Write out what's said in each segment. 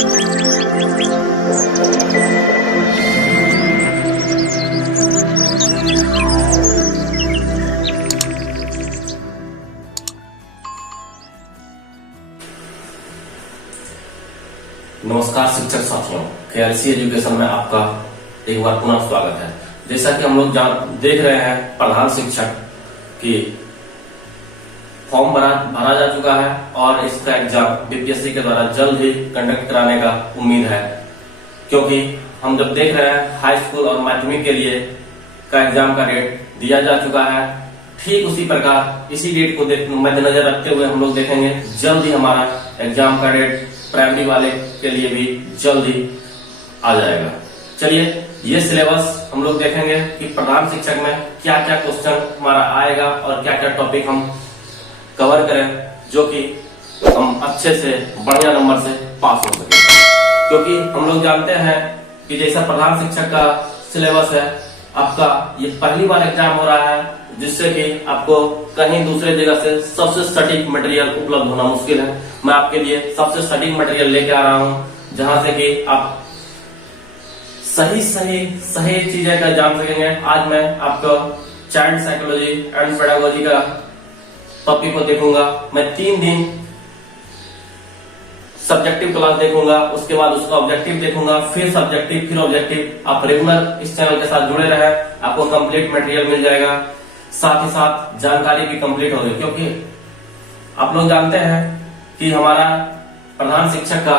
नमस्कार शिक्षक साथियों, केएलसी एजुकेशन में आपका एक बार पुनः स्वागत है। जैसा कि हम लोग देख रहे हैं, प्रधान शिक्षक की फॉर्म भरा जा चुका है और इसका एग्जाम बीपीएससी के द्वारा जल्द ही कंडक्ट कराने का उम्मीद है, क्योंकि हम जब देख रहे हैं हाई स्कूल और माध्यमिक के लिए का एग्जाम का डेट दिया जा चुका है। ठीक उसी प्रकार इसी डेट को मद्देनजर रखते हुए हम लोग देखेंगे जल्द ही हमारा एग्जाम का डेट प्राइमरी वाले के लिए भी जल्द ही आ जाएगा। चलिए ये सिलेबस हम लोग देखेंगे कि प्रधान शिक्षक में क्या क्या क्वेश्चन हमारा आएगा और क्या क्या टॉपिक हम कवर करें, जो कि हम अच्छे से बढ़िया नंबर से पास हो सके। क्योंकि हम लोग जानते हैं कि जैसा प्रधान शिक्षक का सिलेबस है, आपका ये पहली बार एग्जाम हो रहा है, जिससे कि आपको कहीं दूसरे जगह से सबसे सटीक मटेरियल उपलब्ध होना मुश्किल है। मैं आपके लिए सबसे सटीक मटेरियल लेके आ रहा हूं, जहां से कि आप सही चीजें का जान सकेंगे। आज मैं आपको चाइल्ड साइकोलॉजी एंड पेडागोजी का टॉपिक को देखूंगा। मैं 3 दिन सब्जेक्टिव क्लास देखूंगा, उसके बाद उसका ऑब्जेक्टिव देखूंगा, फिर सब्जेक्टिव, फिर ऑब्जेक्टिव। आप रेगुलर इस चैनल के साथ जुड़े रहे, आपको कंप्लीट मटेरियल मिल जाएगा, साथ ही साथ जानकारी भी कंप्लीट होगी। क्योंकि आप लोग जानते हैं कि हमारा प्रधान शिक्षक का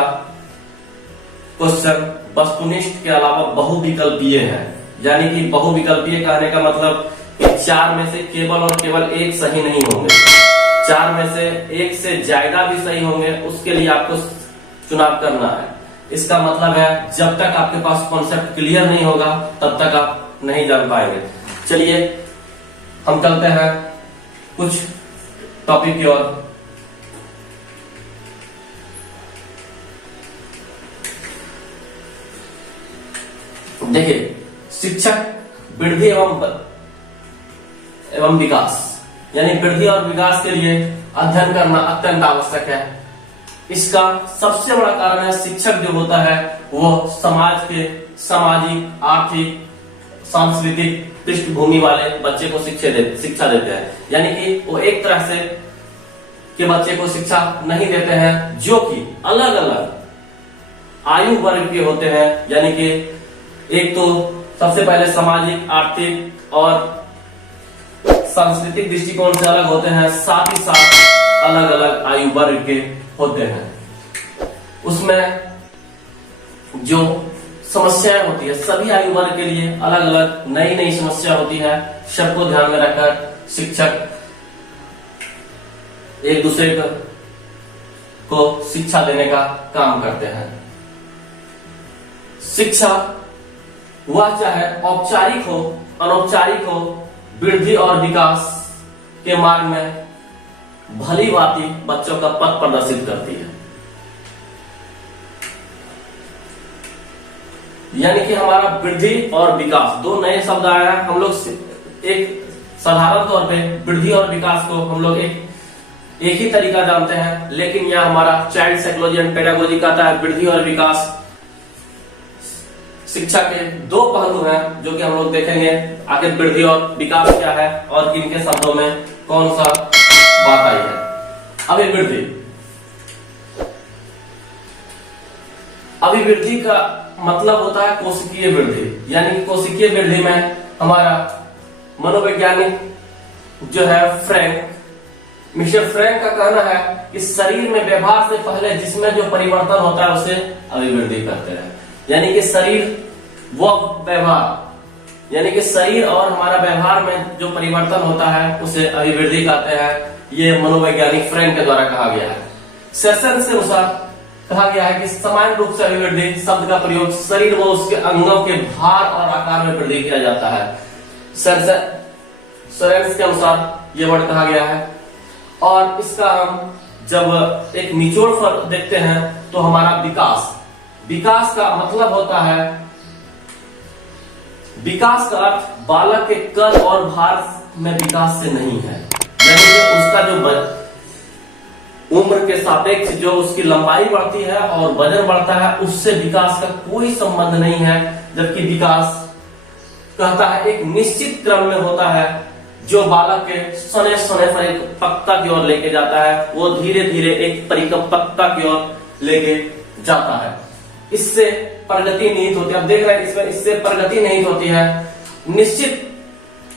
क्वेश्चन वस्तुनिष्ठ के अलावा बहुविकल्पीय है। यानी कि बहुविकल्पीय कहने का मतलब कि 4 में से केवल और केवल एक सही नहीं होंगे, 4 में से एक से ज्यादा भी सही होंगे, उसके लिए आपको चुनाव करना है। इसका मतलब है जब तक आपके पास कॉन्सेप्ट क्लियर नहीं होगा तब तक आप नहीं जान पाएंगे। चलिए हम चलते हैं कुछ टॉपिक की ओर। देखिए, शिक्षक वृद्धि एवं विकास, यानी वृद्धि और विकास के लिए अध्ययन करना अत्यंत आवश्यक है। इसका सबसे बड़ा कारण है शिक्षक जो होता है वो समाज के सामाजिक, आर्थिक, सांस्कृतिक पृष्ठभूमि वाले बच्चे को शिक्षा देते हैं। यानी कि वो एक तरह से के बच्चे को शिक्षा नहीं देते हैं, जो कि अलग अलग आयु वर्ग के होते हैं। यानी कि एक तो सबसे पहले सामाजिक, आर्थिक और सांस्कृतिक दृष्टिकोण से अलग होते हैं, साथ ही साथ अलग अलग आयु वर्ग के होते हैं। उसमें जो समस्याएं होती है सभी आयु वर्ग के लिए अलग अलग नई समस्या होती है। सबको ध्यान में रखकर शिक्षक एक दूसरे को शिक्षा देने का काम करते हैं। शिक्षा वह चाहे औपचारिक हो, अनौपचारिक हो, वृद्धि और विकास के मार्ग में भली भांति बच्चों का पथ प्रदर्शित करती है। यानी कि हमारा वृद्धि और विकास दो नए शब्द आए हैं। हम लोग एक साधारण तौर पे वृद्धि और विकास को हम लोग एक ही तरीका जानते हैं, लेकिन यह हमारा चाइल्ड साइकोलॉजी एंड पेडागोजी कहता है वृद्धि और विकास शिक्षा के 2 पहलू हैं, जो कि हम लोग देखेंगे आखिर वृद्धि और विकास क्या है और किनके शब्दों में कौन सा बात आई है। अभिवृद्धि का मतलब होता है कोशिकीय वृद्धि। यानी कि कोशिकीय वृद्धि में हमारा मनोवैज्ञानिक जो है मिस्टर फ्रैंक का कहना है कि शरीर में व्यवहार से पहले जिसमें जो परिवर्तन होता है उसे अभिवृद्धि करते हैं। यानी कि शरीर व व्यवहार, यानी कि शरीर और हमारा व्यवहार में जो परिवर्तन होता है उसे अभिवृद्धि कहते हैं। ये मनोवैज्ञानिक फ्रैंक के द्वारा कहा गया है। सेशन से अनुसार कहा गया है कि सामान्य रूप से अभिवृद्धि शब्द का प्रयोग शरीर व उसके अंगों के भार और आकार में वृद्धि किया जाता है। सेरेंस के अनुसार ये वर्ड कहा गया है। और इसका हम जब एक निचोड़ पर देखते हैं तो हमारा विकास का मतलब होता है, विकास का अर्थ बालक के कद और भार में विकास से नहीं है। यानी कि उसका जो उम्र के सापेक्ष जो उसकी लंबाई बढ़ती है और वजन बढ़ता है, उससे विकास का कोई संबंध नहीं है। जबकि विकास कहता है एक निश्चित क्रम में होता है, जो बालक के सने सने परिपक्वता की ओर लेके जाता है, वो धीरे धीरे एक परिपक्वता की ओर लेके जाता है। इससे प्रगति निहित होती है। अब देख रहे हैं इसमें इससे प्रगति निहित होती है। निश्चित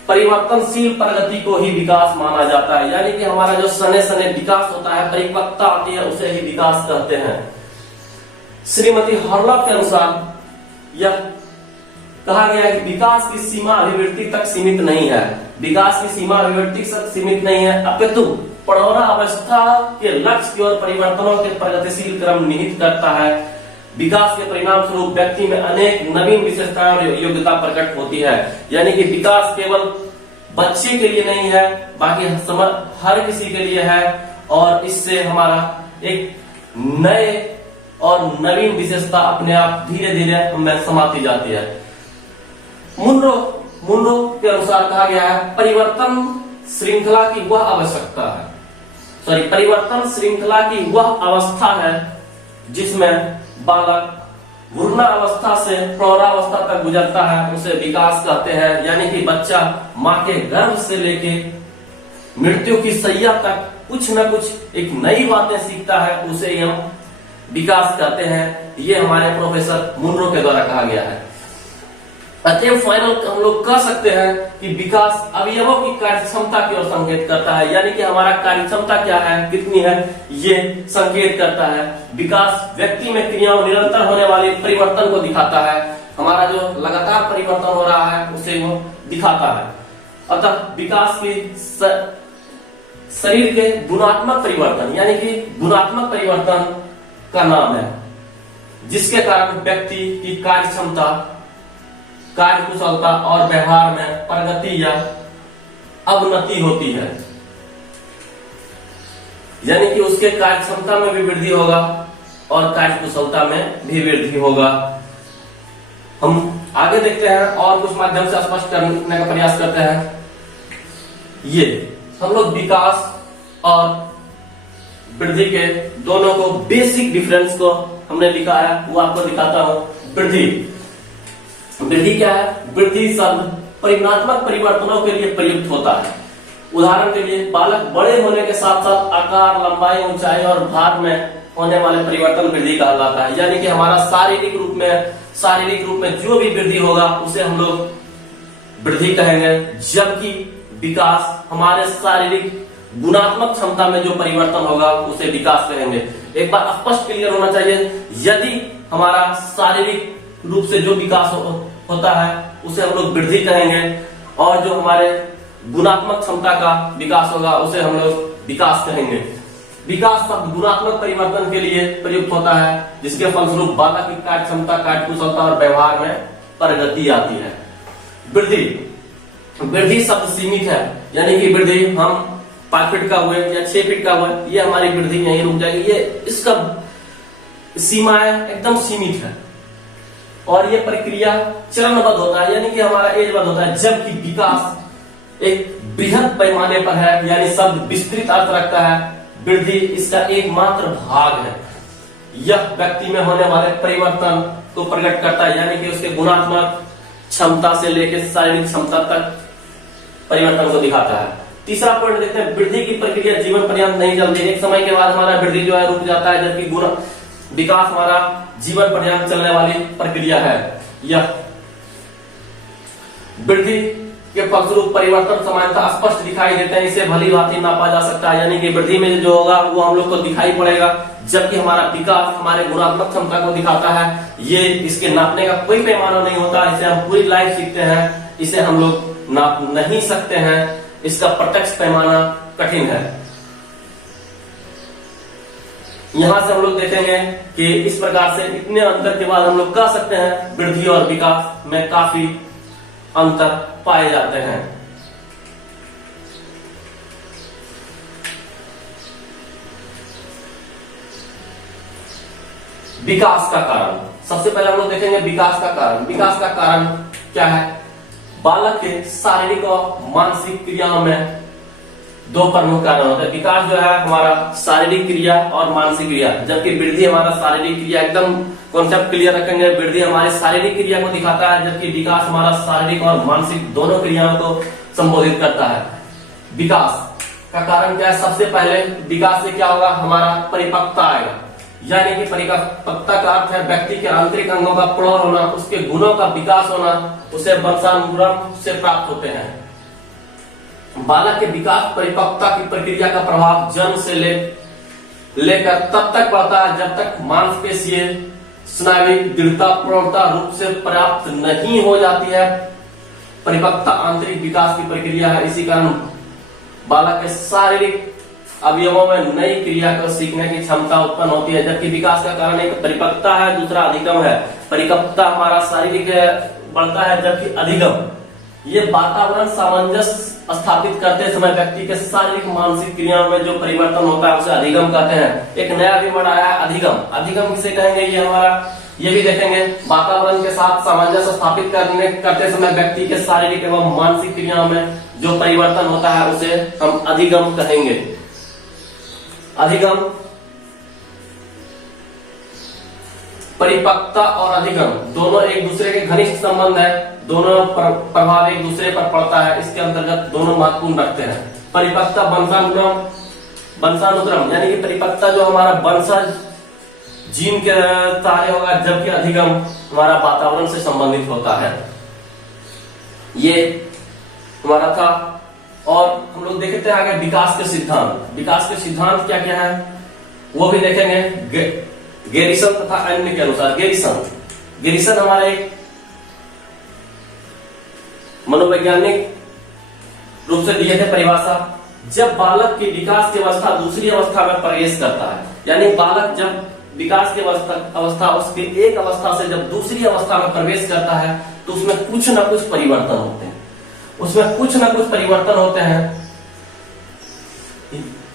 परिवर्तनशील प्रगति को ही विकास माना जाता है, यानी कि हमारा जो सने सने विकास होता है, परिपक्वता आती है, उसे ही विकास कहते हैं। श्रीमती हर्लॉक के अनुसार यह कहा गया है कि विकास की सीमा अभिव्यक्ति तक सीमित नहीं है। विकास की सीमा अभिव्यक्ति तक सीमित नहीं है, अपितु प्रौढ़ अवस्था के लक्ष्य की ओर परिवर्तनों के प्रगतिशील क्रम निहित करता है। विकास के परिणाम स्वरूप व्यक्ति में अनेक नवीन विशेषताएं और योग्यता प्रकट होती है। यानी कि विकास केवल बच्चे के लिए नहीं है, बाकी हर किसी के लिए है, और इससे हमारा एक नए और नवीन विशेषता अपने आप धीरे धीरे हमें समाती जाती है। मुनरो के अनुसार कहा गया है परिवर्तन श्रृंखला की वह आवश्यकता है, परिवर्तन श्रृंखला की वह अवस्था है जिसमें बालक भ्रूण अवस्था से प्रौढ़ावस्था तक गुजरता है, उसे विकास कहते हैं। यानी कि बच्चा माँ के गर्भ से लेके मृत्यु की सैया तक कुछ न कुछ एक नई बातें सीखता है, उसे हम विकास कहते हैं। ये हमारे प्रोफेसर मुनरो के द्वारा कहा गया है। अतः फाइनल हम लोग कह सकते हैं कि विकास अवयवों की कार्यक्षमता की ओर संकेत करता है, यानी कि हमारा कार्यक्षमता क्या है, कितनी है, ये संकेत करता है। विकास व्यक्ति में क्रियाओं निरंतर होने वाले परिवर्तन को दिखाता है। हमारा जो लगातार परिवर्तन हो रहा है उसे वो दिखाता है। अतः विकास की शरीर के गुणात्मक परिवर्तन, यानी कि गुणात्मक परिवर्तन का नाम है, जिसके कारण व्यक्ति की कार्यक्षमता, कार्यकुशलता और व्यवहार में प्रगति या अवनति होती है। यानी कि उसके कार्यक्षमता में भी वृद्धि होगा और कार्यकुशलता में भी वृद्धि होगा। हम आगे देखते हैं और कुछ माध्यम से स्पष्ट करने का प्रयास करते हैं। ये हम लोग विकास और वृद्धि के दोनों को बेसिक डिफरेंस को हमने लिखा है, वो आपको दिखाता हूं। वृद्धि क्या है? वृद्धि शब्द परिमाणात्मक परिवर्तनों के लिए प्रयुक्त होता है। उदाहरण के लिए बालक बड़े होने के साथ साथ आकार, लंबाई, ऊंचाई और भार में होने वाले परिवर्तन वृद्धि कहलाता है। यानी कि हमारा शारीरिक रूप में जो भी वृद्धि होगा उसे हम लोग वृद्धि कहेंगे, जबकि विकास हमारे शारीरिक गुणात्मक क्षमता में जो परिवर्तन होगा उसे विकास कहेंगे। एक बात स्पष्ट क्लियर होना चाहिए, यदि हमारा शारीरिक रूप से जो विकास होता है उसे हम लोग वृद्धि कहेंगे, और जो हमारे गुणात्मक क्षमता का विकास होगा उसे हम लोग विकास कहेंगे। विकास शब्द गुणात्मक परिवर्तन के लिए प्रयुक्त होता है, जिसके फलस्वरूप बालक की कार्य क्षमता, कार्यकुशलता और व्यवहार में प्रगति आती है। वृद्धि शब्द सीमित है, यानी कि वृद्धि हम 5 फीट का हुए या 6 फीट का हुए, ये हमारी वृद्धि यहीं रुक जाएगी। ये इसका सीमाएं एकदम सीमित है और ये प्रक्रिया चरणबद्ध होता है, यानी कि हमारा एजबद्ध होता है। जबकि विकास एक बृहद पैमाने पर है, यानी शब्द विस्तृत अर्थ रखता है। वृद्धि इसका एकमात्र भाग है। यह व्यक्ति में होने वाले परिवर्तन को प्रकट करता है, यानी कि उसके गुणात्मक क्षमता से लेकर शारीरिक क्षमता तक परिवर्तन को दिखाता है। तीसरा पॉइंट देखते हैं, वृद्धि की प्रक्रिया जीवन पर्यंत नहीं चलती। एक समय के बाद हमारा वृद्धि जो है रुक जाता है, जबकि विकास हमारा जीवन पर्यंत चलने वाली प्रक्रिया है। यह वृद्धि के फलस्वरूप परिवर्तन सामान्यतः स्पष्ट दिखाई देते हैं, इसे भली भांति नापा जा सकता है। यानी कि वृद्धि में जो होगा वो हम लोग को दिखाई पड़ेगा, जबकि हमारा विकास हमारे गुणात्मक क्षमता को दिखाता है। ये इसके नापने का कोई पैमाना नहीं होता, इसे हम पूरी लाइफ सीखते हैं, इसे हम लोग नाप नहीं सकते हैं, इसका प्रत्यक्ष पैमाना कठिन है। यहां से हम लोग देखेंगे कि इस प्रकार से इतने अंतर के बाद हम लोग कह सकते हैं वृद्धि और विकास में काफी अंतर पाए जाते हैं। विकास का कारण, सबसे पहले हम लोग देखेंगे विकास का कारण। विकास का कारण क्या है? बालक के शारीरिक और मानसिक क्रियाओं में दो प्रमुख कारण होते हैं। विकास जो है हमारा शारीरिक क्रिया और मानसिक क्रिया, जबकि वृद्धि हमारा शारीरिक क्रिया, एकदम कॉन्सेप्ट क्लियर रखेंगे। वृद्धि हमारे शारीरिक क्रिया को दिखाता है, जबकि विकास हमारा शारीरिक और मानसिक दोनों क्रियाओं को संबोधित करता है। विकास का कारण क्या है? सबसे पहले विकास से क्या होगा? हमारा परिपक्वता आएगा, यानी कि परिपक्वता का अर्थ है व्यक्ति के आंतरिक अंगों का प्रौढ़ होना, उसके गुणों का विकास होना, उसे वंशानुक्रम से प्राप्त होते हैं। बालक के विकास परिपक्वता की प्रक्रिया का प्रभाव जन्म से लेकर तब तक पड़ता है जब तक मांसपेशीय स्नायुविक दृढ़ता प्रौढ़ता रूप से प्राप्त नहीं हो जाती है। परिपक्वता आंतरिक विकास की प्रक्रिया है, इसी कारण बालक के शारीरिक अवयवों में नई क्रिया को सीखने की क्षमता उत्पन्न होती है। जबकि विकास का कारण एक परिपक्वता है, दूसरा अधिगम है। परिपक्वता हमारा शारीरिक बढ़ता है, जबकि अधिगम ये वातावरण सामंजस्य स्थापित करते समय व्यक्ति के शारीरिक मानसिक क्रियाओं में जो परिवर्तन होता है उसे अधिगम कहते हैं। एक नया भी वर्ड आया है अधिगम। अधिगम किसे कहेंगे? ये हमारा ये भी देखेंगे। वातावरण के साथ सामंजस्य स्थापित करते समय व्यक्ति के शारीरिक एवं मानसिक क्रियाओं में जो परिवर्तन होता है उसे हम अधिगम कहेंगे। अधिगम, परिपक्वता और अधिगम दोनों एक दूसरे के घनिष्ठ संबंध है, दोनों प्रभाव एक दूसरे पर पड़ता है, इसके अंतर्गत दोनों महत्वपूर्ण रखते हैं। परिपक्वता वंशानुक्रम यानी कि परिपक्वता जो हमारा वंशज जीन के सहारे होगा, जबकि अधिगम हमारा वातावरण से संबंधित होता है। ये हमारा था। और हम लोग देखते हैं आगे विकास के सिद्धांत। विकास के सिद्धांत क्या क्या है वो भी देखेंगे। गेरिसन तथा अन्य के अनुसार गेरिसन हमारा एक मनोवैज्ञानिक रूप से दिए थे परिभाषा। जब बालक की विकास की अवस्था दूसरी अवस्था में प्रवेश करता है, यानी बालक जब विकास की अवस्था उसकी एक अवस्था से जब दूसरी अवस्था में प्रवेश करता है तो उसमें कुछ न कुछ परिवर्तन होते हैं।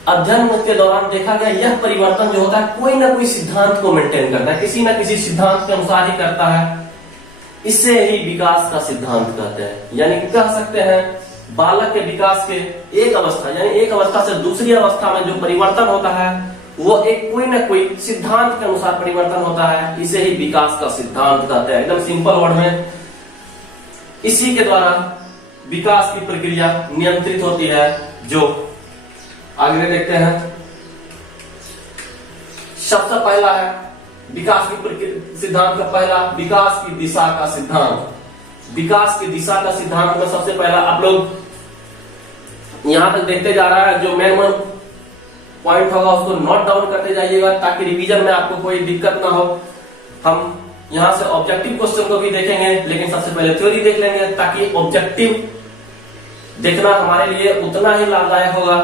अध्ययन के दौरान देखा गया यह परिवर्तन जो होता है कोई ना कोई सिद्धांत को मेंटेन करता है, किसी न किसी सिद्धांत के अनुसार ही करता है। इसे ही विकास का सिद्धांत कहते हैं। यानी कि कह सकते हैं बालक के विकास के एक अवस्था यानी एक अवस्था से दूसरी अवस्था में जो परिवर्तन होता है वो एक कोई ना कोई सिद्धांत के अनुसार परिवर्तन होता है। इसे ही विकास का सिद्धांत कहते हैं, एकदम सिंपल वर्ड में। इसी के द्वारा विकास की प्रक्रिया नियंत्रित होती है। जो आगे देखते हैं, सबसे पहला है विकास की सिद्धांत का पहला विकास की दिशा का सिद्धांत। विकास की दिशा का सिद्धांत में सबसे पहला आप लोग यहां तक देखते जा रहा है, जो मेन पॉइंट होगा उसको नोट डाउन करते जाइएगा ताकि रिवीजन में आपको कोई दिक्कत ना हो। हम यहां से ऑब्जेक्टिव क्वेश्चन को भी देखेंगे, लेकिन सबसे पहले थ्योरी देख लेंगे ताकि ऑब्जेक्टिव देखना हमारे लिए उतना ही लाभदायक होगा,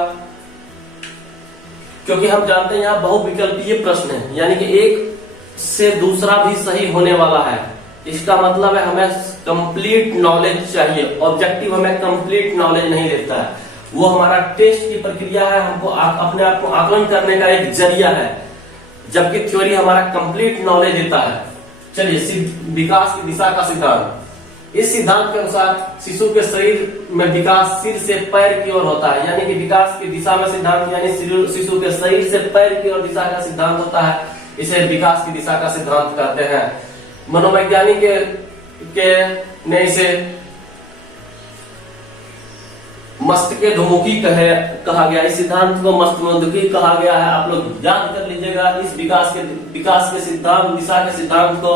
क्योंकि हम जानते हैं यहाँ बहुविकल्पीय प्रश्न है, यानी कि एक से दूसरा भी सही होने वाला है। इसका मतलब है हमें कंप्लीट नॉलेज चाहिए। ऑब्जेक्टिव हमें कंप्लीट नॉलेज नहीं देता है, वो हमारा टेस्ट की प्रक्रिया है, हमको अपने आप को आकलन करने का एक जरिया है, जबकि थ्योरी हमारा कंप्लीट नॉलेज देता है। चलिए, विकास की दिशा का सिद्धांत। इस सिद्धांत के अनुसार शिशु के शरीर में विकास सिर से पैर की ओर होता है, यानी कि विकास की दिशा में सिद्धांत यानी शिशु के शरीर से पैर की ओर दिशा का सिद्धांत होता है। इसे विकास की दिशा का सिद्धांत कहते हैं। मनोवैज्ञानिक ने इसे मस्तिष्कोन्मुखी कहा गया। इस सिद्धांत को मस्तिष्कोन्मुखी कहा गया है। आप लोग याद कर लीजिएगा, इस विकास के सिद्धांत दिशा के सिद्धांत को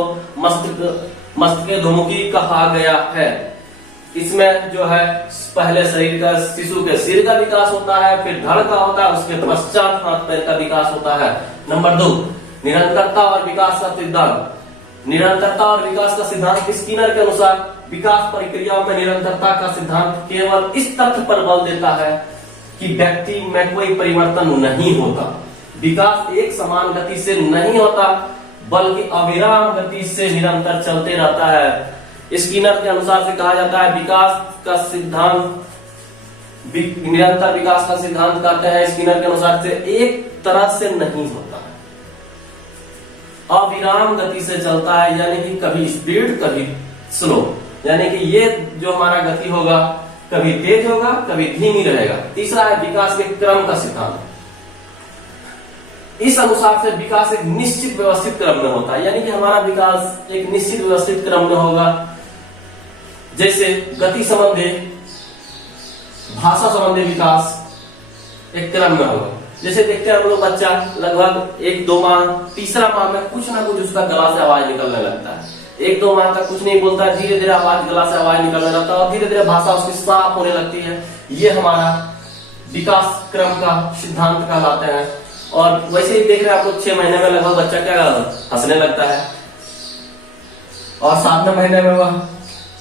मस्तिष्कोन्मुखी कहा गया है। इसमें जो है पहले शरीर का शिशु के सिर का विकास होता है, फिर धड़ का होता है, उसके पश्चात हाथ पैर का विकास होता है। नंबर 2, निरंतरता और विकास का सिद्धांत। निरंतरता और विकास का सिद्धांत स्किनर के अनुसार विकास प्रक्रियाओं में निरंतरता का सिद्धांत केवल इस तथ्य पर बल देता है कि व्यक्ति में कोई परिवर्तन नहीं होता। विकास एक समान गति से नहीं होता, बल्कि अविराम गति से निरंतर चलते रहता है। स्किनर के अनुसार से कहा जाता है विकास का सिद्धांत निरंतर विकास का सिद्धांत कहते हैं। स्किनर के अनुसार से एक तरह से नहीं होता है, अविराम गति से चलता है, यानी कि कभी स्पीड कभी स्लो, यानी कि ये जो हमारा गति होगा कभी तेज होगा, कभी धीमी रहेगा। तीसरा है विकास के क्रम का सिद्धांत। इस अनुसार से विकास एक निश्चित व्यवस्थित क्रम में होता है, यानी कि हमारा विकास एक निश्चित व्यवस्थित क्रम में होगा। जैसे गति संबंधी, भाषा संबंधी विकास एक क्रम में होगा। जैसे देखते हैं हम लोग बच्चा लगभग 1-2 माह, तीसरा माह में कुछ ना कुछ उसका गला से आवाज निकलने लगता है। 1-2 माह तक कुछ नहीं बोलता, धीरे धीरे आवाज गला से आवाज निकलने लगता है और धीरे धीरे भाषा उसकी साफ होने लगती है। ये हमारा विकास क्रम का सिद्धांत कहलाते हैं। और वैसे ही देख रहे हैं आप लोग 6 महीने में लगभग बच्चा क्या हंसने लगता है और 7वें महीने में वह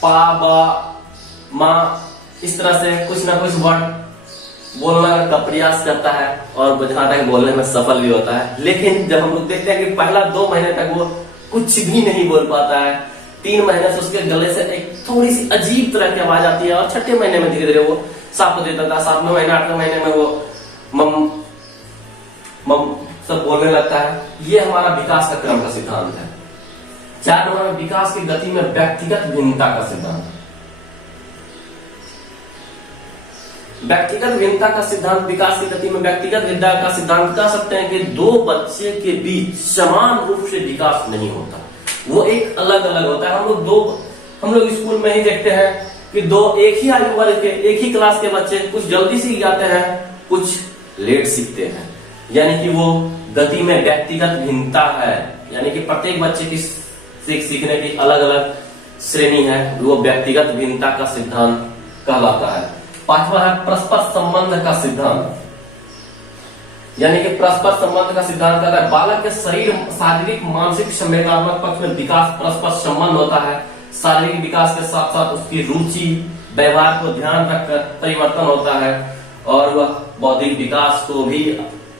पा, बा, माँ इस तरह से कुछ ना कुछ वर्ड बोलने का प्रयास करता है और जहां तक बोलने में सफल भी होता है। लेकिन जब हम लोग देखते हैं कि पहला 2 महीने तक वो कुछ भी नहीं बोल पाता है, 3 महीने से उसके गले से एक थोड़ी सी अजीब तरह की आवाज आती है और 6ठे महीने में धीरे धीरे वो साफ हो देता था। 7वें महीने 8वें महीने में वो मम मम सब बोलने लगता है। ये हमारा विकास का क्रम का सिद्धांत है। 4 नंबर में विकास की गति में व्यक्तिगत भिन्नता का सिद्धांत। व्यक्तिगत भिन्नता का सिद्धांत, विकास की गति में व्यक्तिगत भिन्नता का सिद्धांत कह सकते हैं कि 2 बच्चे के बीच समान रूप से विकास नहीं होता, वो एक अलग अलग होता है। हम लोग स्कूल में ही देखते हैं कि 2 एक ही आयु वर्ग के, एक ही क्लास के बच्चे कुछ जल्दी सीख जाते हैं, कुछ लेट सीखते हैं। यानी कि वो गति में व्यक्तिगत भिन्नता है, यानी कि प्रत्येक बच्चे की सीखने की अलग अलग श्रेणी है, वो व्यक्तिगत भिन्नता का सिद्धांत कहलाता है। 5वां है परस्पर संबंध का सिद्धांत, यानी कि परस्पर संबंध का सिद्धांत कहता है बालक के शारीरिक, मानसिक, संवेदनात्मक पक्ष में विकास परस्पर संबंध होता है। शारीरिक विकास के साथ साथ उसकी रुचि, व्यवहार को ध्यान रखकर परिवर्तन होता है और वह बौद्धिक विकास को भी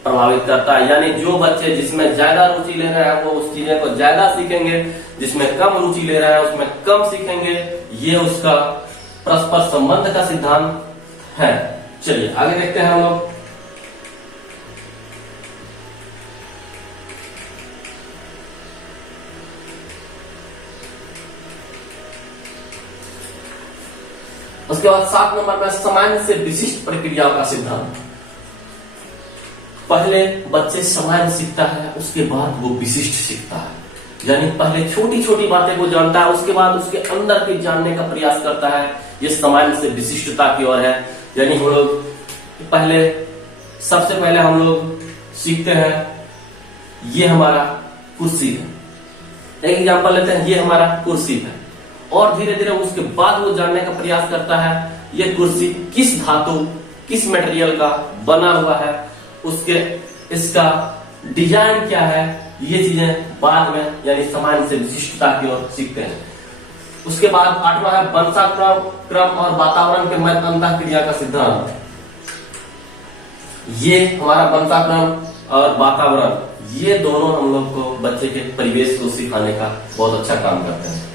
प्रभावित करता है। यानी जो बच्चे जिसमें ज्यादा रुचि ले रहे हैं वो उस चीजें को ज्यादा सीखेंगे, जिसमें कम रुचि ले रहा है उसमें कम सीखेंगे। ये उसका परस्पर संबंध का सिद्धांत है। चलिए आगे देखते हैं हम लोग। उसके बाद 7 नंबर में सामान्य से विशिष्ट प्रक्रियाओं का सिद्धांत। पहले बच्चे सामान्य सीखता है, उसके बाद वो विशिष्ट सीखता है। यानी पहले छोटी छोटी बातें को जानता है, उसके बाद उसके अंदर के जानने का प्रयास करता है। ये सामान्य से विशिष्टता की ओर है। यानी हम लोग सबसे पहले हम लोग सीखते हैं, ये हमारा कुर्सी है। एक एग्जांपल लेते हैं, ये हमारा कुर्सी है और धीरे धीरे उसके बाद वो जानने का प्रयास करता है ये कुर्सी किस धातु, किस मटेरियल का बना हुआ है, इसका डिजाइन क्या है। ये चीजें बाद में यानी सामान्य से विशिष्टता की ओर सीखते हैं। उसके बाद 8वां है वंशानुक्रम और वातावरण के मध्य अंतःक्रिया का सिद्धांत। ये हमारा वंशानुक्रम और वातावरण, ये दोनों हम लोग को बच्चे के परिवेश को सिखाने का बहुत अच्छा काम करते हैं।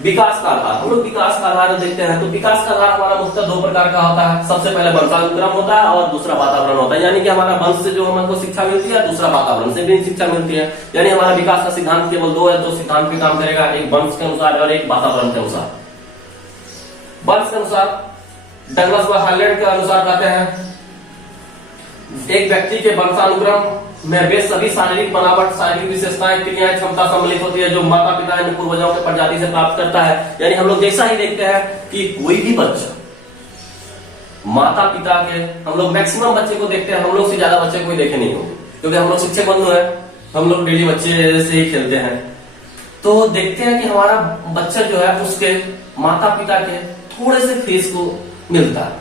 विकास का आधार, हम लोग विकास का आधार देखते हैं तो विकास का आधार हमारा मुख्यतः 2 प्रकार का होता है। सबसे पहले वंशानुक्रम होता है और दूसरा वातावरण होता है। यानी कि हमारा वंश से जो हमको शिक्षा मिलती है, दूसरा वातावरण से भी शिक्षा मिलती है। यानी हमारा विकास का सिद्धांत केवल 2 है, 2 सिद्धांत पे काम करेगा, एक वंश के अनुसार और एक वातावरण के अनुसार। वंश के अनुसार डगलस व हार्लैंड के अनुसार कहते हैं एक व्यक्ति के वंशानुक्रम में वे सभी शारीरिक बनावट, शारीरिक विशेषताएं, क्रियाएं, क्षमता सम्मिलित होती है जो माता पिता यानी पूर्वजों के प्रजाति से प्राप्त करता है। यानी हम लोग जैसा ही देखते हैं कि कोई भी बच्चा माता पिता के, हम लोग मैक्सिमम बच्चे को देखते हैं, हम लोग से ज्यादा बच्चे कोई देखे नहीं होंगे क्योंकि हम लोग शिक्षक बंधु है, हम लोग डेली बच्चे से ही खेलते हैं। तो देखते हैं कि हमारा बच्चा जो है उसके माता पिता के थोड़े से फेस को मिलता है,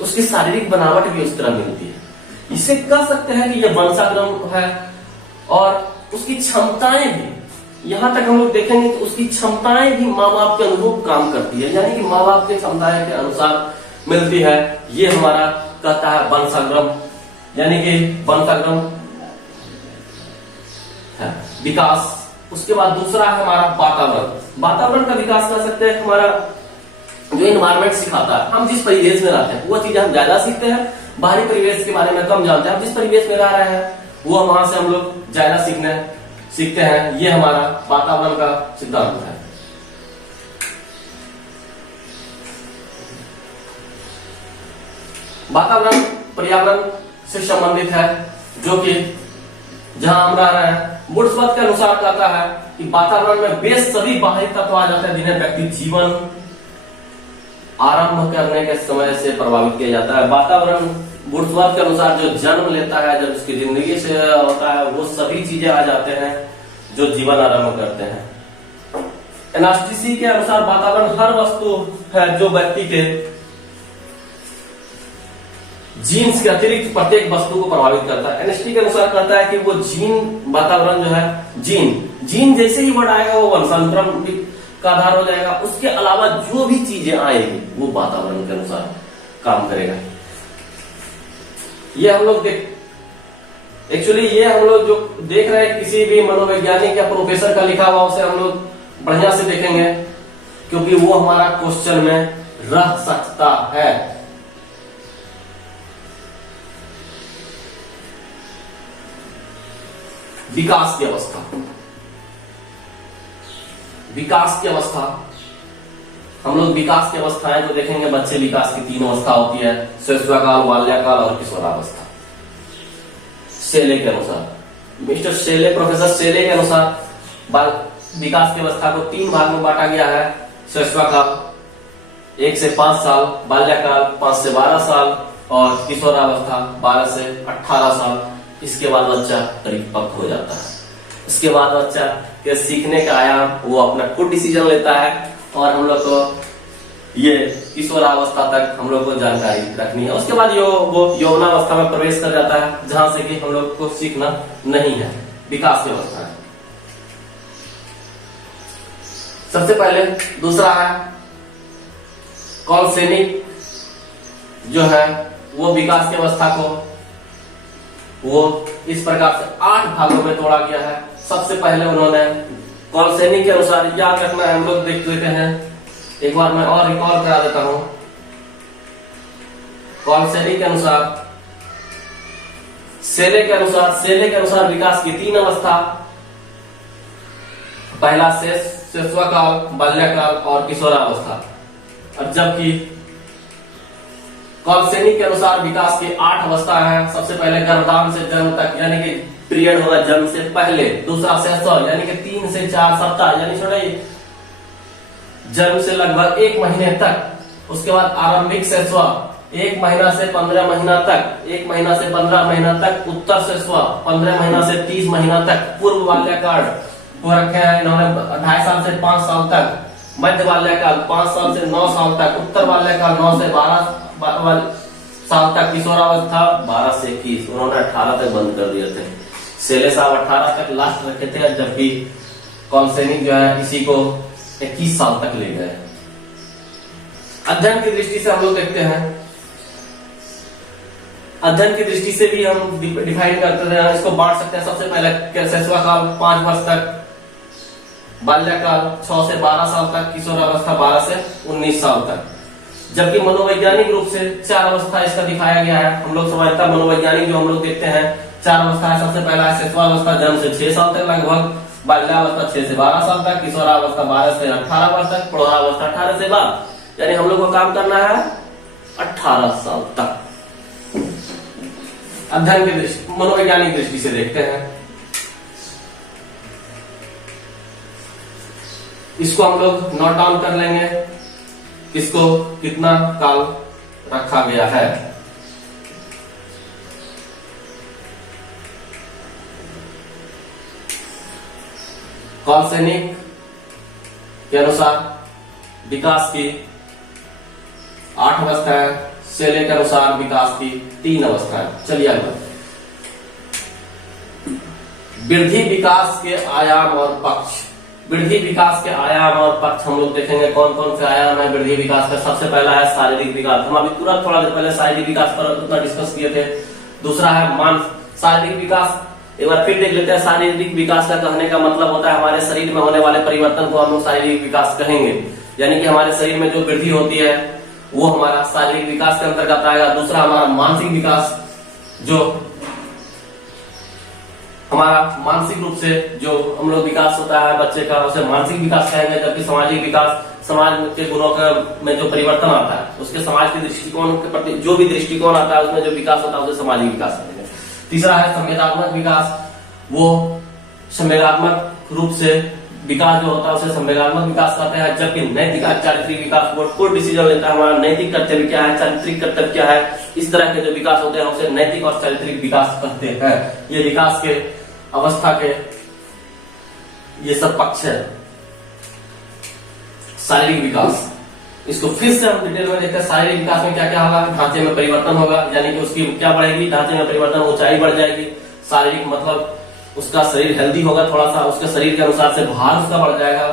उसकी शारीरिक बनावट भी उस तरह मिलती है। इसे कह सकते हैं कि यह वंशानुक्रम है। और उसकी क्षमताएं भी, यहां तक हम लोग देखेंगे तो उसकी क्षमताएं भी माँ बाप के अनुरूप काम करती है, यानी कि माँ बाप के क्षमताएं के अनुसार मिलती है। ये हमारा कहता है वंशानुक्रम, यानी कि वंशानुक्रम है विकास। उसके बाद दूसरा है हमारा वातावरण। वातावरण का विकास कर सकते हैं हमारा जो इन्वायरमेंट सिखाता है, हम जिस परिवेश में रहते हैं वो चीजें हम ज्यादा सीखते हैं, बाहरी परिवेश के बारे में कम जानते हैं। हम जिस परिवेश में रह रहे हैं वो वहां से हम लोग ज्यादा सीखते हैं। ये हमारा वातावरण का सिद्धांत है। वातावरण पर्यावरण से संबंधित है, जो कि जहां हम रह रहे हैं। वुड्सवर्थ के अनुसार कहता है कि वातावरण में वे सभी बाहरी तत्व आ जाते हैं जिन्हें व्यक्ति जीवन आरंभ करने के समय से प्रभावित किया जाता है। वातावरण वुड्सवर्थ के अनुसार जो जन्म लेता है, जब उसकी जिंदगी से होता है, वो सभी चीजें आ जाते हैं जो जीवन आरंभ करते हैं। एनएसटीसी के अनुसार वातावरण हर वस्तु है जो व्यक्ति के जीन्स के अतिरिक्त प्रत्येक वस्तु को प्रभावित करता है। एनएसटी के अनुसार कहता है कि वो जीन वातावरण जो है, जीन जैसे ही वर्ड आएगा वो वंशांतरण का आधार हो जाएगा। उसके अलावा जो भी चीजें आएगी वो वातावरण के अनुसार काम करेगा। ये हम लोग एक्चुअली ये हम लोग जो देख रहे हैं किसी भी मनोवैज्ञानिक या प्रोफेसर का लिखा हुआ, उसे हम लोग बढ़िया से देखेंगे, क्योंकि वो हमारा क्वेश्चन में रह सकता है। विकास की अवस्था, विकास की अवस्था, हम लोग विकास की अवस्थाएं तो देखेंगे। बच्चे विकास की 3 अवस्था होती है, शैशवकाल, बाल्यकाल और किशोरावस्था। शेले के अनुसार, मिस्टर शेले, प्रोफेसर शेले के अनुसार विकास की अवस्था को 3 भाग में बांटा गया है। शैशवकाल 1 से 5 साल, बाल्यकाल 5 से 12 साल और किशोरावस्था 12 से 18 साल। इसके बाद बच्चा परिपक्व हो जाता है। इसके बाद बच्चा के सीखने का आयाम, वो अपना खुद डिसीजन लेता है और हम लोग को ये किशोरावस्था तक हम लोग को जानकारी रखनी है। उसके बाद वो यौवनावस्था में प्रवेश कर जाता है, जहां से कि हम लोग को सीखना नहीं है। विकास की अवस्था है। सबसे पहले दूसरा है कॉलसेनिक, जो है वो विकास की अवस्था को वो इस प्रकार से 8 भागों में तोड़ा गया है। सबसे पहले उन्होंने कॉलसेनिक के अनुसार, याद रखना है, हम लोग देख लेते हैं, एक बार मैं और रिकॉल करा देता हूं। कॉलसेनिक के अनुसार, शेले के अनुसार विकास की 3 अवस्था, पहला शैशवकाल, बाल्यकाल और किशोरावस्था। और जबकि कॉलसेनिक के अनुसार विकास की 8 अवस्था है। सबसे पहले गर्भधारण से जन्म तक, यानी कि पीरियड होगा जन्म से पहले। दूसरा शैशव, यानी कि 3 से 4 सप्ताह, यानी छोड़ा जन्म से लगभग 1 महीने तक। उसके बाद आरंभिक शैशव 1 महीना से 15 महीना तक, 1 महीना से 15 महीना तक। उत्तर शैशव 15 महीना से 30 महीना तक। पूर्व बाल्यकाल को रखे हैं इन्होंने 2.5 साल से 5 साल तक। मध्य बाल्यकाल 5 साल से 9 साल तक। उत्तर बाल्यकाल 9 से 12 साल तक। किशोरावस्था 12 से 21, उन्होंने 18 तक बंद कर दिए थे। शेले साहब 18 तक लास्ट रखे थे, जबकि कॉलसेनिक जो है इसी को 21 साल तक ले गए। अध्ययन की दृष्टि से हम लोग देखते हैं, अध्ययन की दृष्टि से भी हम डिफाइन करते हैं, इसको बांट सकते हैं। सबसे पहले शैशवकाल 5 वर्ष तक, बाल्यकाल 6 से 12 साल तक, किशोरावस्था 12 से 19 साल तक। जबकि मनोवैज्ञानिक रूप से 4 अवस्था इसका दिखाया गया है। हम लोग समझता मनोवैज्ञानिक जो हम लोग देखते हैं 4 अवस्था है। सबसे पहला है शैशवावस्था, जन्म से 6 साल तक लगभग। बाल्यावस्था 6 से 12 साल तक। किशोरावस्था 12 से 18 वर्ष तक। प्रौढ़ावस्था 18 से बाद, यानी हम लोग को काम करना है 18 साल तक। अध्ययन की दृष्टि, मनोवैज्ञानिक दृष्टि से देखते हैं। इसको हम लोग नोट डाउन कर लेंगे, इसको कितना काल रखा गया है। कॉलसेनिक के अनुसार विकास की 8 अवस्थाएं, शेले के अनुसार विकास की 3 अवस्थाएं। चलिए आगे, वृद्धि विकास के आयाम और पक्ष। वृद्धि विकास के आयाम और पक्ष हम लोग देखेंगे कौन कौन से आयाम है वृद्धि विकास का। सबसे पहला है शारीरिक विकास। हम अभी तुरंत थोड़ा देर पहले शारीरिक विकास पर उतना डिस्कस किए थे। दूसरा है शारीरिक विकास। एक बार फिर देख लेते हैं। शारीरिक विकास का कहने का मतलब होता है हमारे शरीर में होने वाले परिवर्तन को हम लोग शारीरिक विकास कहेंगे, यानी कि हमारे शरीर में जो वृद्धि होती है वो हमारा शारीरिक विकास के अंतर्गत आएगा। दूसरा हमारा मानसिक विकास, जो हमारा मानसिक रूप से जो हम लोग विकास होता है बच्चे का, उसे मानसिक विकास कहेंगे। जबकि सामाजिक विकास समाज के गुणों का में जो परिवर्तन आता है, उसके समाज के दृष्टिकोण के प्रति जो भी दृष्टिकोण आता है उसमें जो विकास होता है उसे सामाजिक विकास कहते हैं। तीसरा है संवेदात्मक विकास। वो संवेदात्मक रूप से विकास जो होता है उसे संवेदात्मक विकास कहते हैं। जबकि नैतिक चारित्रिक विकास वो कोई डिसीजन लेता है, हमारा नैतिक कर्तव्य क्या है, चारित्रिक कर्तव्य क्या है, इस तरह के जो विकास होते हैं उसे नैतिक और चारित्रिक विकास कहते हैं। ये विकास के अवस्था के ये सब पक्ष है। शारीरिक विकास, इसको फिर से हम डिटेल में देखते हैं। शारीरिक विकास में क्या क्या होगा, ढांचे में परिवर्तन होगा, यानी कि उसकी क्या बढ़ेगी, ढांचे में परिवर्तन, ऊंचाई बढ़ जाएगी। शारीरिक मतलब उसका शरीर हेल्दी होगा, थोड़ा सा उसके शरीर के अनुसार से भार उसका बढ़ जाएगा,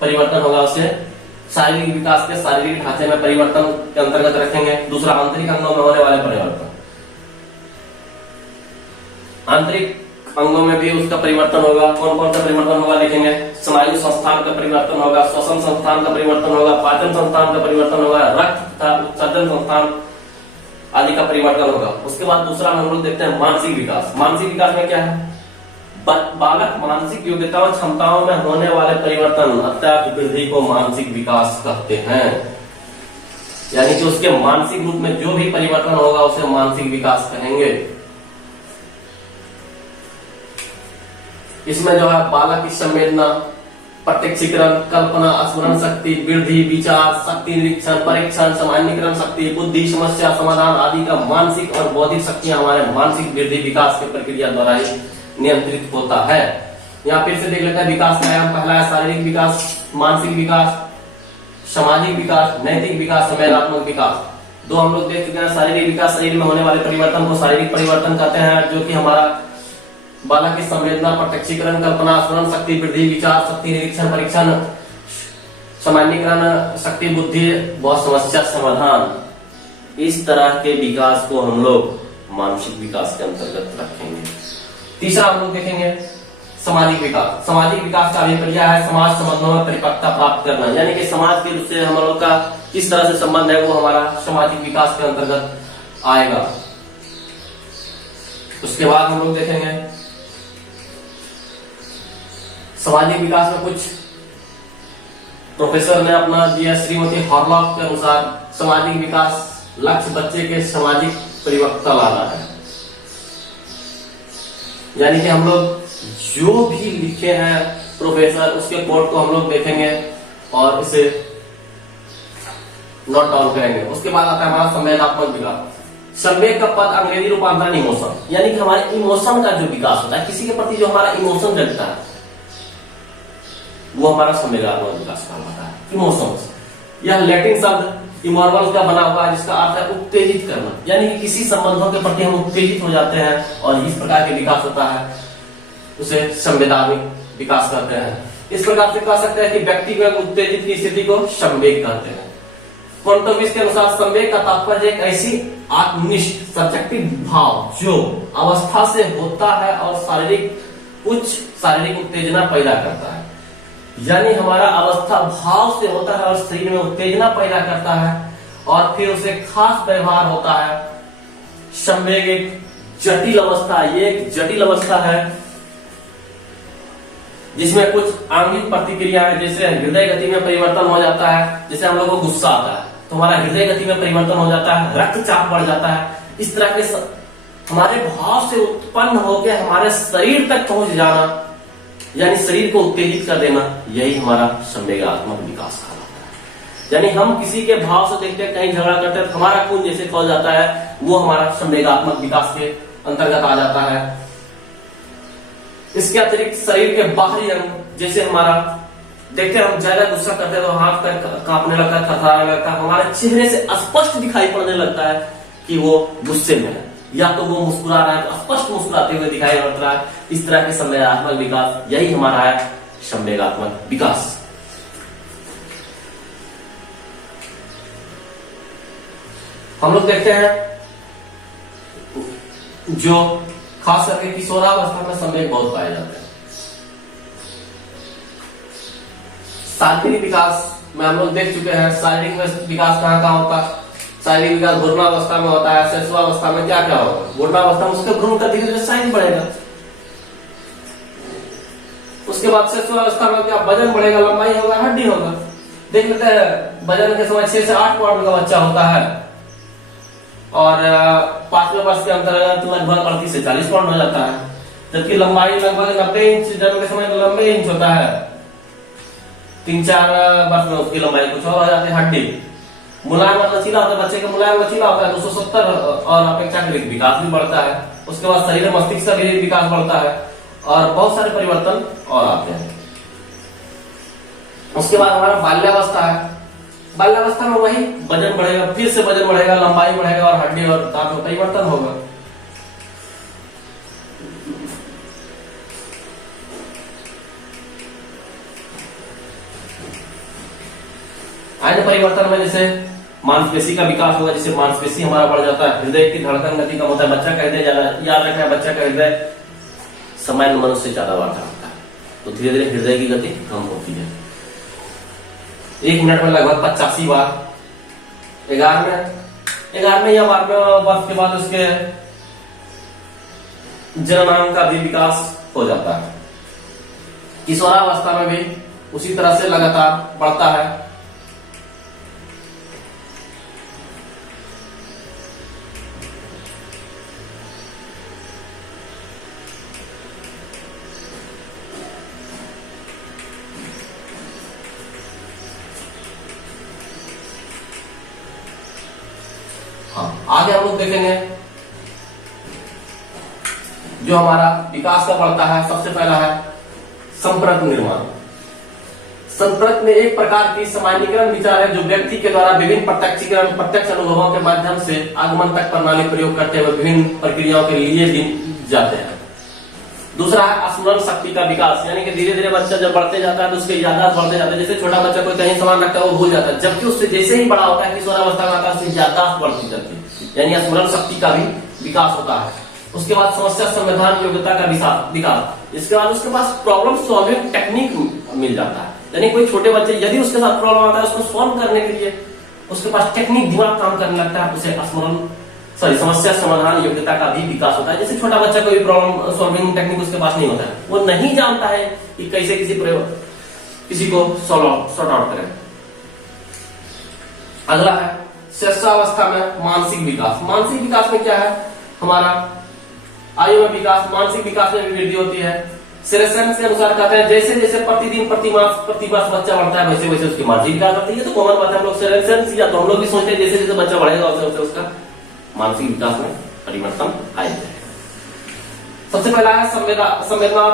परिवर्तन होगा उससे। शारीरिक विकास के शारीरिक ढांचे में परिवर्तन के अंतर्गत रखेंगे। दूसरा आंतरिक अंगों में होने वाले परिवर्तन, आंतरिक अंगों में भी उसका परिवर्तन होगा। कौन कौन सा परिवर्तन होगा लिखेंगे। स्नायु संस्थान का परिवर्तन होगा, श्वसन संस्थान का परिवर्तन होगा, पाचन संस्थान का परिवर्तन होगा, रक्त तथा उत्सर्जन संस्थान आदि का परिवर्तन होगा। उसके बाद दूसरा हम लोग देखते हैं मानसिक विकास। मानसिक विकास में क्या है, बालक मानसिक योग्यताओं क्षमताओं में होने वाले परिवर्तन अत्यधिक वृद्धि को मानसिक विकास कहते हैं। यानी कि उसके मानसिक रूप में जो भी परिवर्तन होगा उसे मानसिक विकास कहेंगे। इसमें जो है बालक की संवेदना, प्रत्यक्षीकरण, कल्पना, स्मरण शक्ति, वृद्धि, विचार शक्ति, निरीक्षण, परीक्षण, सामान्यकरण शक्ति, बुद्धि, समस्या समाधान आदि का मानसिक और बौद्धिक शक्तियां हमारे मानसिक वृद्धि विकास की प्रक्रिया द्वारा ही नियंत्रित होता है। यहाँ फिर से देख लेते हैं विकास का आयाम। पहला है शारीरिक विकास, मानसिक विकास, सामाजिक विकास, नैतिक विकास, संवेदनात्मक विकास। दो हम लोग देख चुके हैं। शारीरिक विकास, शरीर में होने वाले परिवर्तन को शारीरिक परिवर्तन कहते हैं, जो कि हमारा बालक की संवेदना, प्रत्यक्षीकरण, कल्पना, स्मरण शक्ति, वृद्धि, विचार शक्ति, निरीक्षण, परीक्षण, सामान्यकरण शक्ति, बुद्धि व समस्या समाधान, इस तरह के विकास को हम लोग मानसिक विकास के अंतर्गत रखेंगे। तीसरा हम लोग देखेंगे सामाजिक विकास। सामाजिक विकास का अभिप्राय है समाज संबंधों में परिपक्वता प्राप्त करना, यानी कि समाज के रूप से हम लोग का किस तरह से संबंध है वो हमारा सामाजिक विकास के अंतर्गत आएगा। उसके बाद हम लोग देखेंगे सामाजिक विकास में कुछ प्रोफेसर ने अपना दिया, श्रीमती हॉरलॉक के अनुसार सामाजिक विकास लक्ष्य बच्चे के सामाजिक परिपक्वता लाना है। यानी कि हम लोग जो भी लिखे हैं प्रोफेसर, उसके कोड को हम लोग देखेंगे और इसे नोट डाउन करेंगे। उसके बाद आता है हमारा संवेदनात्मक विकास। संवेद का पद अंग्रेजी रूपांतरण इमोशन, यानी कि हमारे इमोशन का जो विकास होता है, किसी के प्रति जो हमारा इमोशन जगता है वो हमारा संवेदनात्मक विकास कहलाता है। इमोशंस, यह लैटिन शब्द इमोर्बल का बना हुआ है, जिसका अर्थ है उत्तेजित करना, यानी कि किसी संबंधों के प्रति हम उत्तेजित हो जाते हैं और इस प्रकार के विकास होता है, उसे संवेदनात्मक विकास कहते हैं। इस प्रकार से कह सकते हैं कि व्यक्ति को उत्तेजित की स्थिति को संवेग कहते हैं। क्वांटम के अनुसार संवेग का तात्पर्य एक ऐसी आत्मनिष्ठ सब्जेक्टिव भाव जो अवस्था से होता है और कुछ शारीरिक उत्तेजना पैदा करता है। यानी हमारा अवस्था भाव से होता है और शरीर में उत्तेजना पैदा करता है और फिर उसे खास व्यवहार होता है। संवेग एक जटिल अवस्था, ये एक जटिल अवस्था है जिसमें कुछ आंगिक प्रतिक्रियाएं, जैसे हृदय गति में परिवर्तन हो जाता है। जैसे हम लोग को गुस्सा आता है तो हमारा हृदय गति में परिवर्तन हो जाता है, रक्तचाप बढ़ जाता है। इस तरह के हमारे भाव से उत्पन्न होकर हमारे शरीर तक पहुंच जाना, यानी शरीर को उत्तेजित कर देना, यही हमारा संवेगात्मक विकास कहलाता है। यानी हम किसी के भाव से देखते हैं, कहीं झगड़ा करते हैं, हमारा खून जैसे खौल जाता है, वो हमारा संवेगात्मक विकास के अंतर्गत आ जाता है। इसके अतिरिक्त शरीर के बाहरी अंग, जैसे हमारा देखते हैं हम ज्यादा गुस्सा करते हैं तो हाथ पैर कांपने लगता है, थरथराने लगता है, हमारे चेहरे से स्पष्ट दिखाई पड़ने लगता है कि वो गुस्से में है, या तो वो मुस्कुरा रहा है तो स्पष्ट मुस्कुराते हुए दिखाई पड़ रहा है। इस तरह के संवेगात्मक विकास, यही हमारा है संवेगात्मक विकास। हम लोग देखते हैं जो खास करके किशोरावस्था में संवेग बहुत पाए जाते हैं। शारीरिक विकास में हम लोग देख चुके हैं, शारीरिक विकास कहाँ कहाँ होता है। शारीरिक विकास भ्रूणावस्था में होता है। शिशुअवस्था में क्या क्या होगा, भ्रूणावस्था में उसके भ्रूण का धीरे धीरे साइज बढ़ेगा। उसके बाद शिशुअवस्था में क्या, वजन बढ़ेगा, लंबाई होगा, हड्डी होगा। देख लेते हैं, वजन के समय 6 से 8 पाउंड का बच्चा होता है और 5वें वर्ष के अंतर्गत लगभग 38 से 40 पाउंड हो जाता है, जबकि लंबाई लगभग 90 इंच जन्म के समय 90 इंच होता है। 3-4 वर्ष में उसकी लंबाई कुछ और हो जाती है। हड्डी मुलायम और लचीला होता है, बच्चे का मुलायम लचीला होता है 270 और अपेक्षाकृत विकास भी बढ़ता है। उसके बाद शरीर मस्तिष्क का भी विकास बढ़ता है और बहुत सारे परिवर्तन और आते हैं। उसके बाद हमारा बाल्यावस्था है। बाल्यावस्था में वही वजन बढ़ेगा, फिर से वजन बढ़ेगा, लंबाई बढ़ेगा और हड्डी और दांत में परिवर्तन होगा। अन्य परिवर्तन में जैसे मांसपेशी का विकास होगा, जिससे मांसपेशी हमारा बढ़ जाता है। हृदय की धड़कन गति कम होता है। बच्चा का हृदय ज्यादा, याद रखना है, बच्चा का हृदय सामान्य मनुष्य से ज्यादा बढ़ता है, तो धीरे धीरे हृदय की गति कम होती है। 1 मिनट में लगभग 85 बार। 11वें या 12वें वर्ष के बाद उसके जननांग का भी विकास हो जाता है। किशोरावस्था में भी उसी तरह से लगातार बढ़ता है। आगे हम लोग देखेंगे जो हमारा विकास का बढ़ता है। सबसे पहला है संपर्क निर्माण। संपर्क में एक प्रकार की सामान्यीकरण विचार है जो व्यक्ति के द्वारा विभिन्न प्रत्यक्ष अनुभवों के माध्यम से आगमन तक प्रणाली प्रयोग करते हुए विभिन्न प्रक्रियाओं के लिए जाते हैं। दूसरा है स्मरण शक्ति का विकास, यानी कि धीरे धीरे बच्चा जब बढ़ते जाता है तो उसके याददाश्त बढ़ते जाते हैं। जैसे छोटा बच्चा कोई कहीं सामान रखता है वो भूल जाता है, जबकि उससे जैसे ही बड़ा होता है किशोरावस्था में आता है उसकी याददाश्त बढ़ती जाती है, यानी स्मरण शक्ति का भी विकास होता है। उसके बाद समस्या समाधान योग्यता का विकास। इसके बाद उसके पास प्रॉब्लम सॉल्विंग टेक्निक मिल जाता है, यानी कोई छोटे बच्चे यदि उसके साथ प्रॉब्लम आता है उसको सॉल्व करने के लिए उसके पास टेक्निक, दिमाग काम करने लगता है, उसे समस्या समाधान योग्यता का भी विकास होता है। जैसे छोटा बच्चा कोई प्रॉब्लम सॉल्विंग टेक्निक उसके पास नहीं होता है, वो नहीं जानता है कि कैसे किसी को सॉर्ट आउट करें। अगला है शिशुअवस्था में मानसिक विकास। मानसिक विकास में क्या है, हमारा आयु में विकास, मानसिक विकास में भी वृद्धि होती है। सेरेसेंस के अनुसार कहते हैं जैसे जैसे प्रतिदिन प्रतिमास बच्चा बढ़ता है वैसे वैसे उसकी मानसिक विकास बढ़ती है। तो कॉमन बात है, हम लोग सेरेसेंस या तो हम लोग भी सोचते हैं जैसे जैसे बच्चा बढ़ेगा वैसे वैसे उसका मानसिक विकास में परिवर्तन आएगा। सबसे पहला है संवेदना और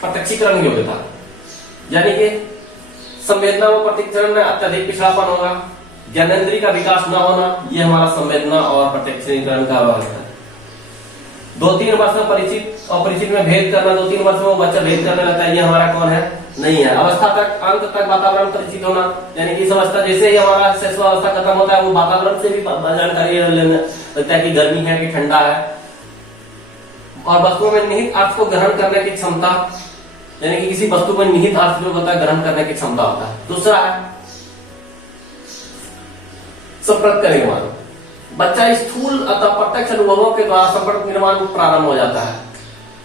प्रत्यक्षीकरण योग्यता, यानी कि संवेदना और प्रत्यक्षीकरण में अत्यधिक पिछड़ापन होगा। ज्ञानेंद्रिय का विकास न होना, यह हमारा संवेदना और प्रत्यक्षीकरण का अभाव है। 2-3 वर्ष में परिचित और परिचित में भेद करना, 2-3 वर्ष में वो बच्चा भेद करने लगता है ये हमारा कौन है, नहीं है। अवस्था तक अंत तक वातावरण परिचित होना, यानी कि इस अवस्था जैसे ही हमारा शिशुअवस्था खत्म होता है वो वातावरण से भी जानकारी लेने लगता है कि गर्मी है कि ठंडा है। और वस्तुओं में निहित अर्थ को ग्रहण करने की क्षमता, यानी कि किसी वस्तु में निहित अर्थ जो होता है ग्रहण करने की क्षमता होता है। दूसरा है संपर्क का निर्माण। बच्चा स्थूल अथवा प्रत्यक्ष अनुभवों के द्वारा संपर्क निर्माण प्रारंभ हो जाता है।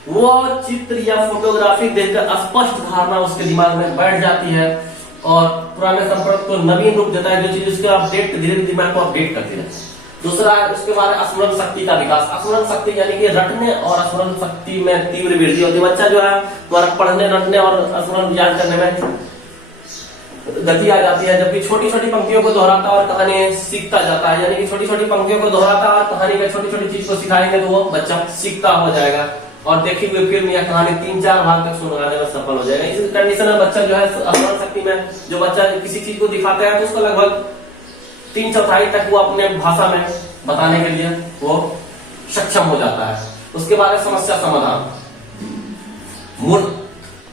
वो चित्र या फोटोग्राफी देखकर स्पष्ट धारणा उसके दिमाग में बैठ जाती है और पुराने संपर्क को नवीन रूप देता है, जो चीज उसके अपडेट धीरे धीरे दिमाग को अपडेट करती रहती है। दूसरा है उसके बाद स्मरण शक्ति का विकास। स्मरण शक्ति यानी कि रटने और स्मरण शक्ति में तीव्र वृद्धि होती है। बच्चा जो है तुम्हारा पढ़ने, रटने और स्मरण याद करने में गति आ जाती है, जबकि छोटी छोटी पंक्तियों को दोहराता और कहानी सीखता जाता है, यानी कि छोटी छोटी पंक्तियों को दोहराता और कहानी में छोटी छोटी चीज को सिखाएंगे तो वो बच्चा सीखता हो जाएगा और देखी हुई फिल्म या कहानी 3-4 बार तक सुनाने में सफल हो जाएगा। इस कंडीशन में बच्चा जो है स्मरण शक्ति में, जो बच्चा किसी चीज को दिखाता है तो उसको लगभग 3/4 तक वो अपने भाषा में बताने के लिए वो सक्षम हो जाता है। उसके बाद समस्या समाधान, मूर्त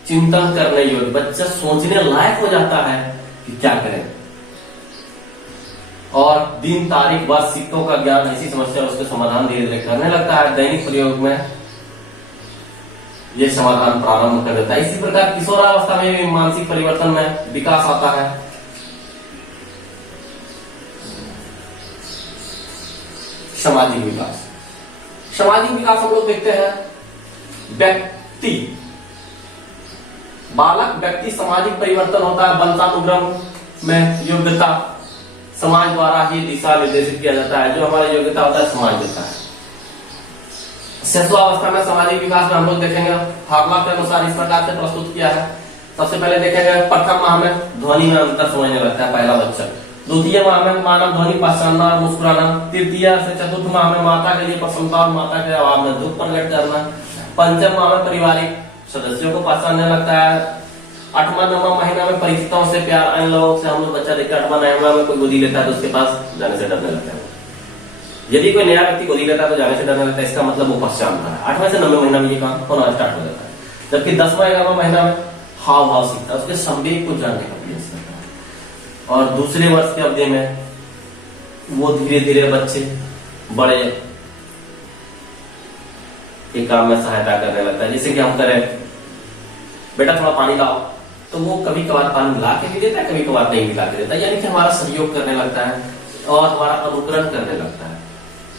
चिंतन करने योग्य, बच्चा सोचने लायक हो जाता है कि क्या करें, और दिन तारीख बाद सिक्कों का ज्ञान, ऐसी समस्या उसके समाधान धीरे धीरे करने लगता है। दैनिक प्रयोग में ये समाधान प्रारंभ कर देता है। इसी प्रकार किशोरावस्था में भी मानसिक परिवर्तन में विकास आता है। सामाजिक विकास। सामाजिक विकास हम लोग देखते हैं बालक व्यक्ति सामाजिक परिवर्तन होता है, वंशानुक्रम में योग्यता समाज द्वारा ही दिशा निर्देशित किया जाता है। जो हमारा योग्यता होता है समाज देता है। शिशुअवस्था में सामाजिक विकास में हम लोग देखेंगे फार्मूला के अनुसार इस प्रकार से प्रस्तुत किया है। सबसे पहले देखेंगे प्रथम माह में ध्वनि में अंतर समझने लगता है पहला बच्चा। द्वितीय माह में मानव ध्वनि पहचानना और मुस्कुराना। तृतीय से चतुर्थ माह में माता के लिए प्रसन्नता और माता के अभाव में दुख प्रकट करना। पंचम माह में पारिवारिक सदस्यों को पहचानने लगता है। 8वां-9वां महीना में परिचितों से प्यार, अन्य लोगों से हम लोग बच्चा देखकर 8वां-9वां में कोई गोदी लेता है तो उसके पास जाने से डरने लगता है। यदि कोई नया व्यक्ति गोदी लेता है तो जाने से डरने लगता है, इसका मतलब वो पहचान रहा है। 8वें से 9वें महीना में ये काम होना स्टार्ट हो जाता है। जबकि 10वां-11वां महीना में हाव भाव सीखता है, उसके संवेग को जानने का प्रयास करता है। और दूसरे वर्ष की अवधि में वो धीरे धीरे बच्चे बड़े के काम में सहायता करने लगता है। जैसे कि हम करें बेटा थोड़ा पानी लाओ, तो वो कभी कभार पानी ला के भी देता है, कभी कभार नहीं भी ला के देता है, यानी कि हमारा सहयोग करने लगता है और हमारा अनुकरण करने लगता है।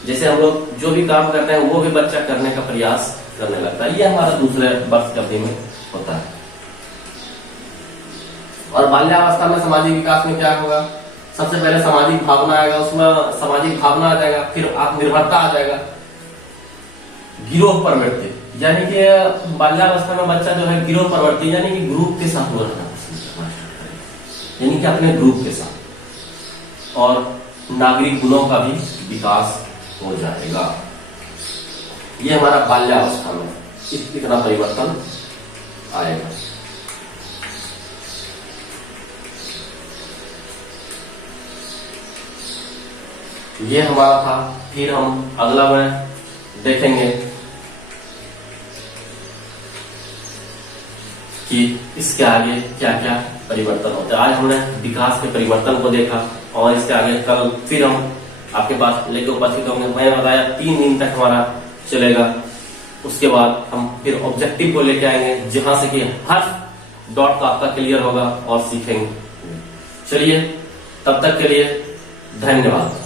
जैसे हम लोग जो भी काम करते हैं वो भी बच्चा करने का प्रयास करने लगता है। ये हमारा दूसरे वर्ष की अवधि में होता है। और बाल्यावस्था में सामाजिक विकास में क्या होगा? सबसे पहले सामाजिक भावना आएगा, उसमें सामाजिक भावना आ जाएगा, फिर आत्मनिर्भरता आ जाएगा, गिरोह प्रवृत्ति, यानी कि बाल्यावस्था में बच्चा जो है गिरोह प्रवृत्ति यानी कि ग्रुप के साथ वो रहना पसंद करना स्टार्ट करेगा, यानी कि अपने ग्रुप के साथ। और नागरिक गुणों का भी विकास हो जाएगा। ये हमारा बाल्यावस्था में इतना परिवर्तन आएगा। ये हमारा था। फिर हम अगला में देखेंगे कि इसके आगे क्या क्या परिवर्तन होते हैं। आज हमने विकास के परिवर्तन को देखा और इसके आगे कल फिर हम आपके पास लेके उपस्थित होंगे। मैंने बताया 3 दिन तक हमारा चलेगा। उसके बाद हम फिर ऑब्जेक्टिव को लेके आएंगे, जहां से कि हर डॉट का आपका क्लियर होगा और सीखेंगे। चलिए, तब तक के लिए धन्यवाद।